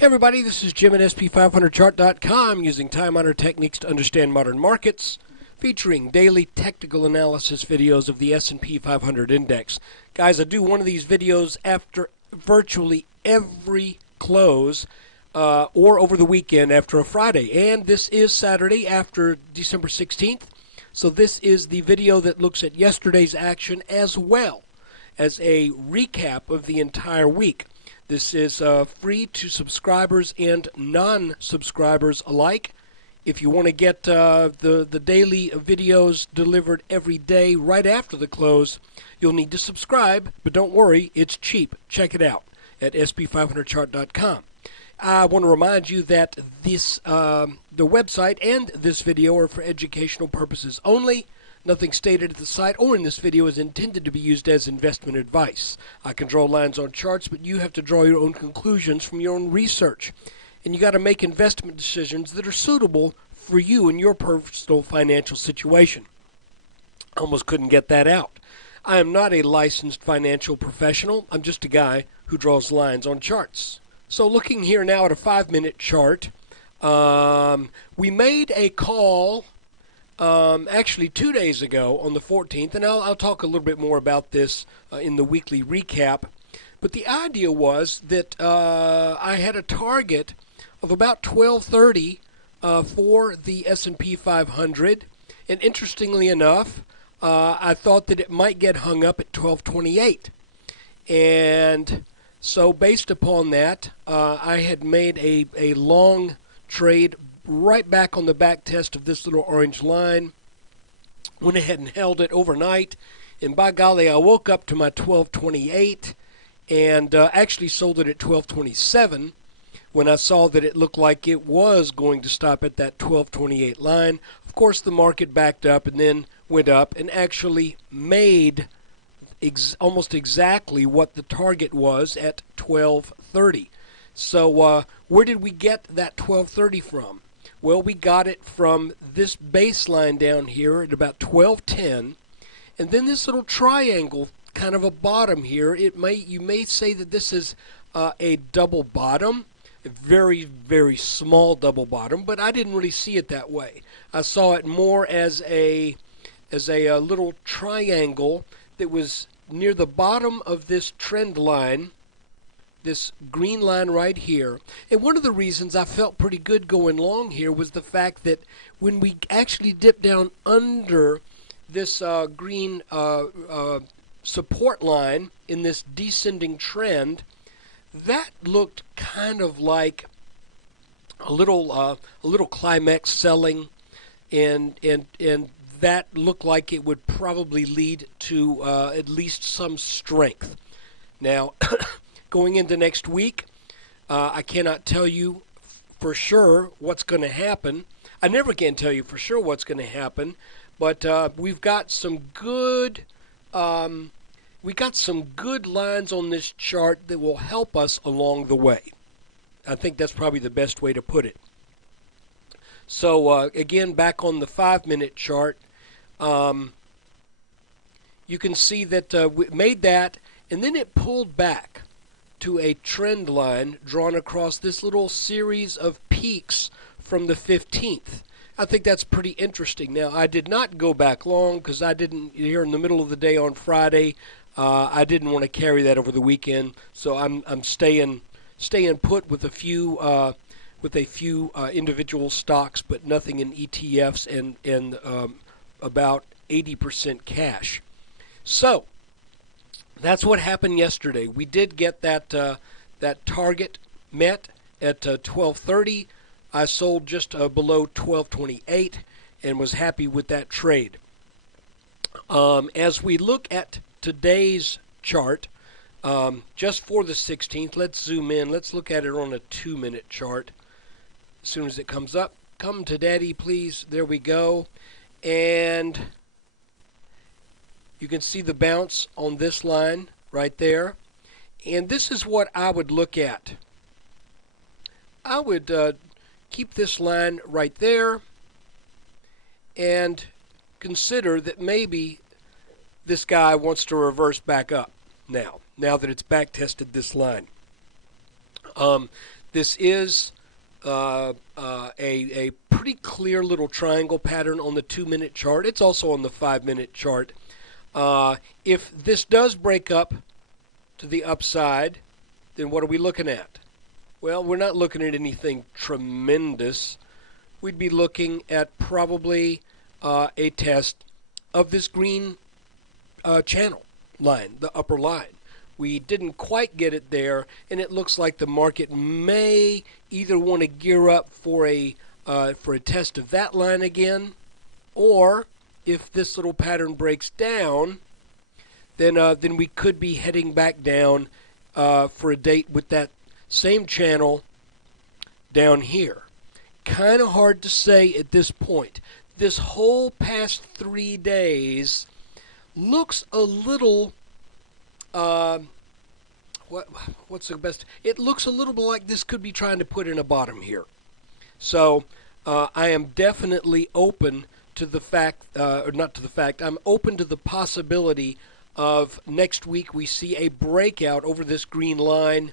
Hey everybody, this is Jim at SP500chart.com using time-honored techniques to understand modern markets, featuring daily technical analysis videos of the S&P 500 index. Guys, I do one of these videos after virtually every close or over the weekend after a Friday. And this is Saturday after December 16th. So this is the video that looks at yesterday's action as well as a recap of the entire week. This is free to subscribers and non-subscribers alike. If you want to get the daily videos delivered every day right after the close, you'll need to subscribe. But don't worry, it's cheap. Check it out at sp500chart.com. I want to remind you that this the website and this video are for educational purposes only. Nothing stated at the site or in this video is intended to be used as investment advice. I can draw lines on charts, but you have to draw your own conclusions from your own research. And you got to make investment decisions that are suitable for you and your personal financial situation. Almost couldn't get that out. I am not a licensed financial professional. I'm just a guy who draws lines on charts. So looking here now at a 5-minute chart, we made a call actually 2 days ago on the 14th, and I'll talk a little bit more about this in the weekly recap. But the idea was that I had a target of about 1230 for the S&P 500, and interestingly enough, I thought that it might get hung up at 1228. And so based upon that, I had made a long trade right back on the back test of this little orange line. Went ahead and held it overnight, and by golly, I woke up to my 1228 and actually sold it at 1227 when I saw that it looked like it was going to stop at that 1228 line. Of course, the market backed up and then went up and actually made almost exactly what the target was at 1230. So where did we get that 1230 from? Well, we got it from this baseline down here at about 1210, and then this little triangle, kind of a bottom here. You may say that this is a double bottom, a very, very small double bottom, but I didn't really see it that way. I saw it more as a little triangle that was near the bottom of this trend line, this green line right here. And one of the reasons I felt pretty good going long here was the fact that when we actually dipped down under this green support line in this descending trend, that looked kind of like a little climax selling, and that looked like it would probably lead to at least some strength. Now, going into next week, I cannot tell you for sure what's going to happen. I never can tell you for sure what's going to happen, but we've got some good lines on this chart that will help us along the way. I think that's probably the best way to put it. So again, back on the 5-minute chart, you can see that we made that, and then it pulled back to a trend line drawn across this little series of peaks from the 15th. I think that's pretty interesting. Now, I did not go back long because I didn't, here in the middle of the day on Friday, I didn't want to carry that over the weekend, so I'm staying put with a few individual stocks, but nothing in ETFs, and about 80% cash. So that's what happened yesterday. We did get that target met at 1230. I sold just below 1228 and was happy with that trade. As we look at today's chart, just for the 16th, let's zoom in. Let's look at it on a 2-minute chart. As soon as it comes up, come to daddy, please. There we go. And you can see the bounce on this line right there. And this is what I would look at. I would keep this line right there and consider that maybe this guy wants to reverse back up now that it's back tested this line. This is a pretty clear little triangle pattern on the 2-minute chart. It's also on the 5-minute chart. If this does break up to the upside, then what are we looking at? Well, we're not looking at anything tremendous. We'd be looking at probably a test of this green channel line, the upper line. We didn't quite get it there, and it looks like the market may either want to gear up for a test of that line again, or if this little pattern breaks down, then we could be heading back down for a date with that same channel down here. Kind of hard to say at this point. This whole past 3 days looks a little what's the best? It looks a little bit like this could be trying to put in a bottom here. So I am definitely open to the fact, or not to the fact, I'm open to the possibility of next week we see a breakout over this green line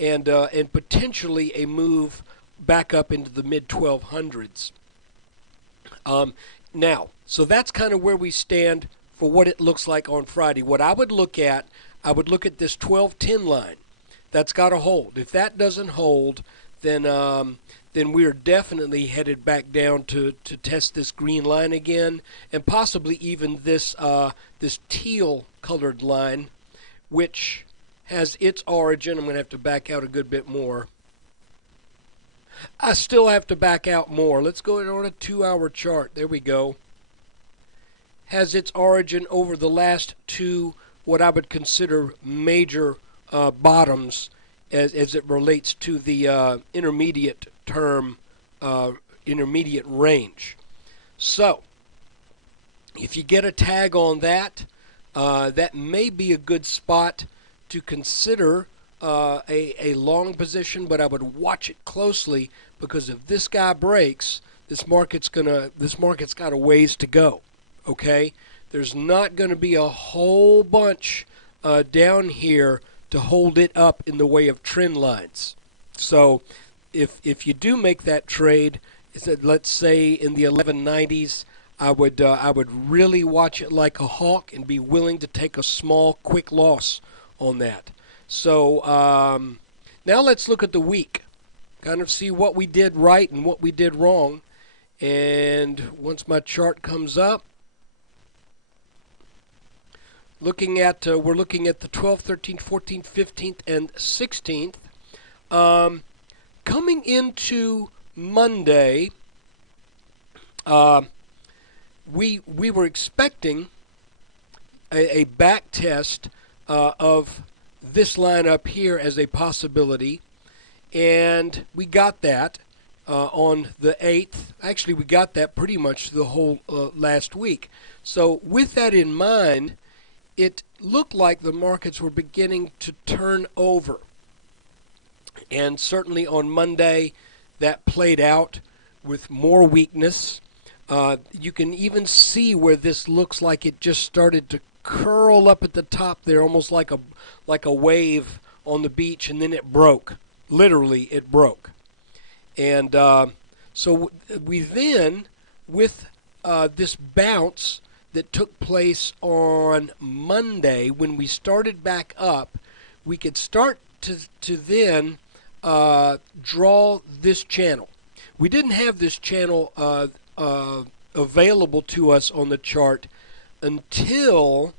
and potentially a move back up into the mid-1200s. Now, so that's kind of where we stand for what it looks like on Friday. What I would look at this 1210 line. That's got to hold. If that doesn't hold, then we are definitely headed back down to test this green line again, and possibly even this this teal colored line, which has its origin. I'm going to have to back out a good bit more. I still have to back out more. Let's go on a 2-hour chart. There we go. Has its origin over the last two, what I would consider major bottoms as it relates to the intermediate term, intermediate range. So, if you get a tag on that, that may be a good spot to consider a long position, but I would watch it closely, because if this guy breaks, this market's got a ways to go. Okay, there's not going to be a whole bunch down here to hold it up in the way of trend lines. So if you do make that trade, let's say in the 1190s, I would really watch it like a hawk and be willing to take a small quick loss on that. So now let's look at the week, kind of see what we did right and what we did wrong. And once my chart comes up, we're looking at the 12th, 13th, 14th, 15th, and 16th. Coming into Monday, we were expecting a back test of this line up here as a possibility, and we got that on the 8th. Actually, we got that pretty much the whole last week. So with that in mind, it looked like the markets were beginning to turn over. And certainly on Monday, that played out with more weakness. You can even see where this looks like it just started to curl up at the top there, almost like a wave on the beach, and then it broke. Literally, it broke. And so we then, with this bounce that took place on Monday, when we started back up, we could start to then draw this channel. We didn't have this channel available to us on the chart until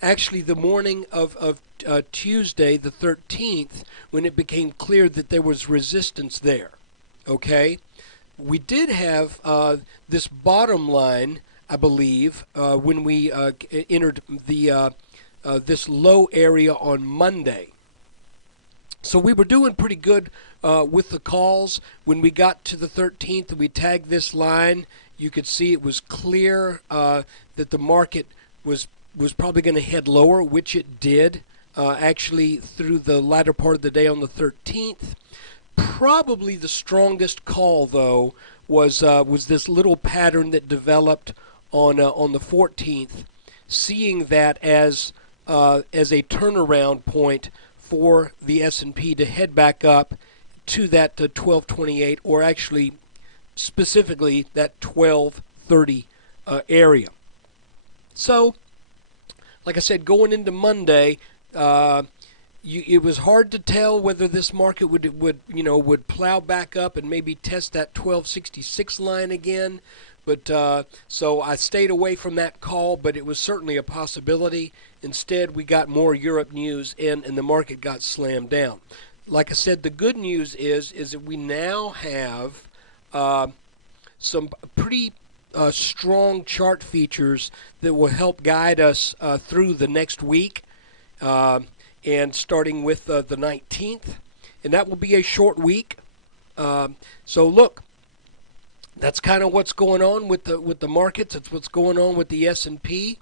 actually the morning of Tuesday, the 13th, when it became clear that there was resistance there. Okay? We did have this bottom line, I believe, when we entered the this low area on Monday. So we were doing pretty good with the calls. When we got to the 13th and we tagged this line, you could see it was clear that the market was probably going to head lower, which it did actually through the latter part of the day on the 13th. Probably the strongest call, though, was this little pattern that developed on the 14th, seeing that as a turnaround point for the S&P to head back up to that 1228, or actually specifically that 1230 area. So, like I said, going into Monday, it was hard to tell whether this market would plow back up and maybe test that 1266 line again. But so I stayed away from that call, but it was certainly a possibility. Instead, we got more Europe news in, and the market got slammed down. Like I said, the good news is that we now have some pretty strong chart features that will help guide us through the next week, and starting with the 19th, and that will be a short week. So look, that's kind of what's going on with the markets. It's what's going on with the S&P,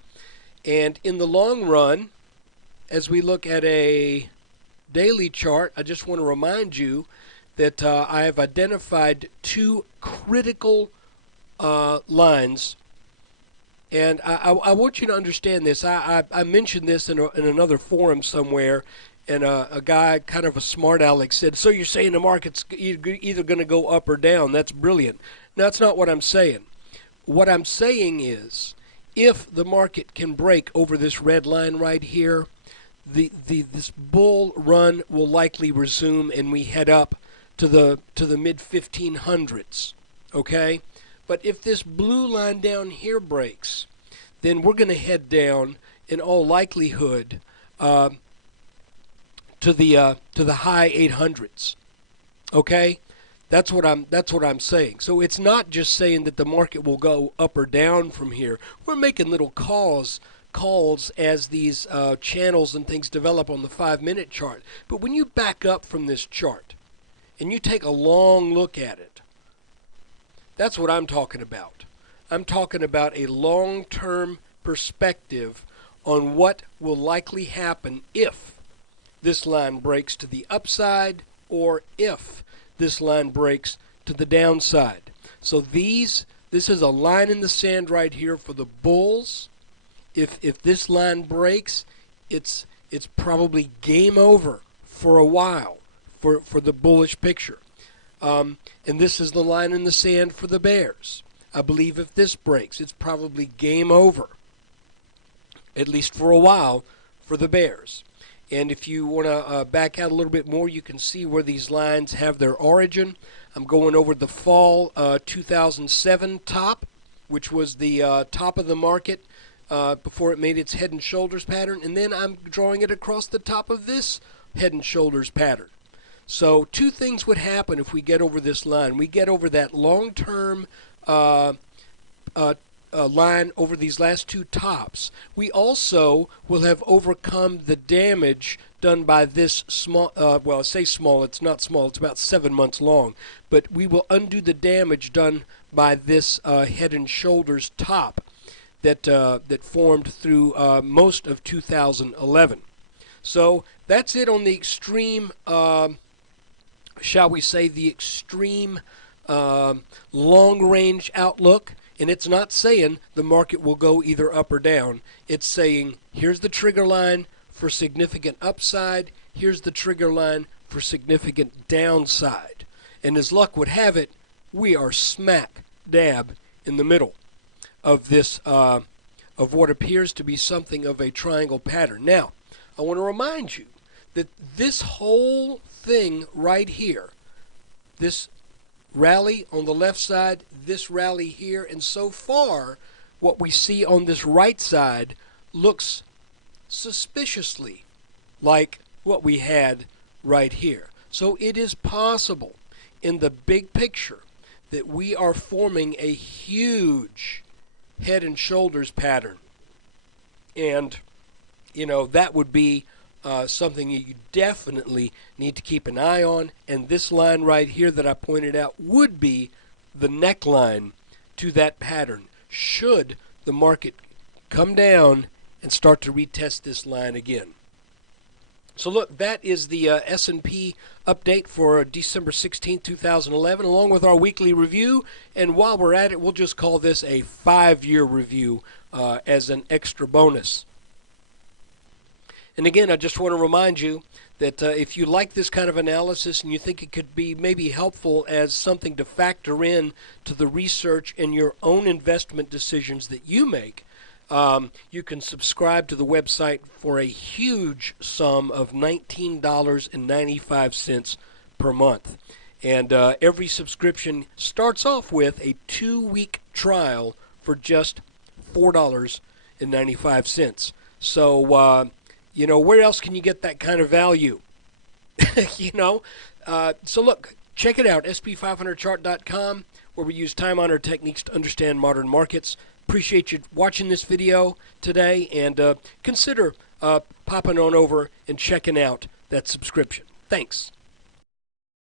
and in the long run, as we look at a daily chart, I just want to remind you that I have identified two critical lines, and I want you to understand this. I mentioned this in another forum somewhere, and a guy, kind of a smart aleck, said, "So you're saying the market's either going to go up or down?" That's brilliant. No, that's not what I'm saying. What I'm saying is, if the market can break over this red line right here, this bull run will likely resume, and we head up to the mid 1500s. Okay, but if this blue line down here breaks, then we're going to head down in all likelihood to the high 800s. Okay, that's what I'm saying. So it's not just saying that the market will go up or down from here. We're making little calls as these channels and things develop on the 5-minute chart. But when you back up from this chart and you take a long look at it, that's what I'm talking about. I'm talking about a long-term perspective on what will likely happen if this line breaks to the upside or if this line breaks to the downside. So this is a line in the sand right here for the bulls. If this line breaks, it's probably game over for a while for the bullish picture. And this is the line in the sand for the bears. I believe if this breaks, it's probably game over, at least for a while, for the bears. And if you want to back out a little bit more, you can see where these lines have their origin. I'm going over the fall 2007 top, which was the top of the market before it made its head and shoulders pattern. And then I'm drawing it across the top of this head and shoulders pattern. So two things would happen if we get over this line. We get over that long-term line over these last two tops. We also will have overcome the damage done by this small, well, I say small, it's not small, it's about 7 months long, but we will undo the damage done by this head and shoulders top that formed through most of 2011. So that's it on the extreme, shall we say, the extreme long-range outlook. And it's not saying the market will go either up or down. It's saying here's the trigger line for significant upside. Here's the trigger line for significant downside. And as luck would have it, we are smack dab in the middle of this, of what appears to be something of a triangle pattern. Now, I want to remind you that this whole thing right here, this rally on the left side, this rally here, and so far what we see on this right side looks suspiciously like what we had right here. So it is possible in the big picture that we are forming a huge head and shoulders pattern, and that would be something you definitely need to keep an eye on. And this line right here that I pointed out would be the neckline to that pattern should the market come down and start to retest this line again. So look, that is the S&P update for December 16, 2011, along with our weekly review. And while we're at it, we'll just call this a 5-year review as an extra bonus. And again, I just want to remind you that if you like this kind of analysis and you think it could be maybe helpful as something to factor in to the research and your own investment decisions that you make, you can subscribe to the website for a huge sum of $19.95 per month. And every subscription starts off with a 2-week trial for just $4.95. So, where else can you get that kind of value? So look, check it out, sp500chart.com, where we use time-honored techniques to understand modern markets. Appreciate you watching this video today, and consider popping on over and checking out that subscription. Thanks.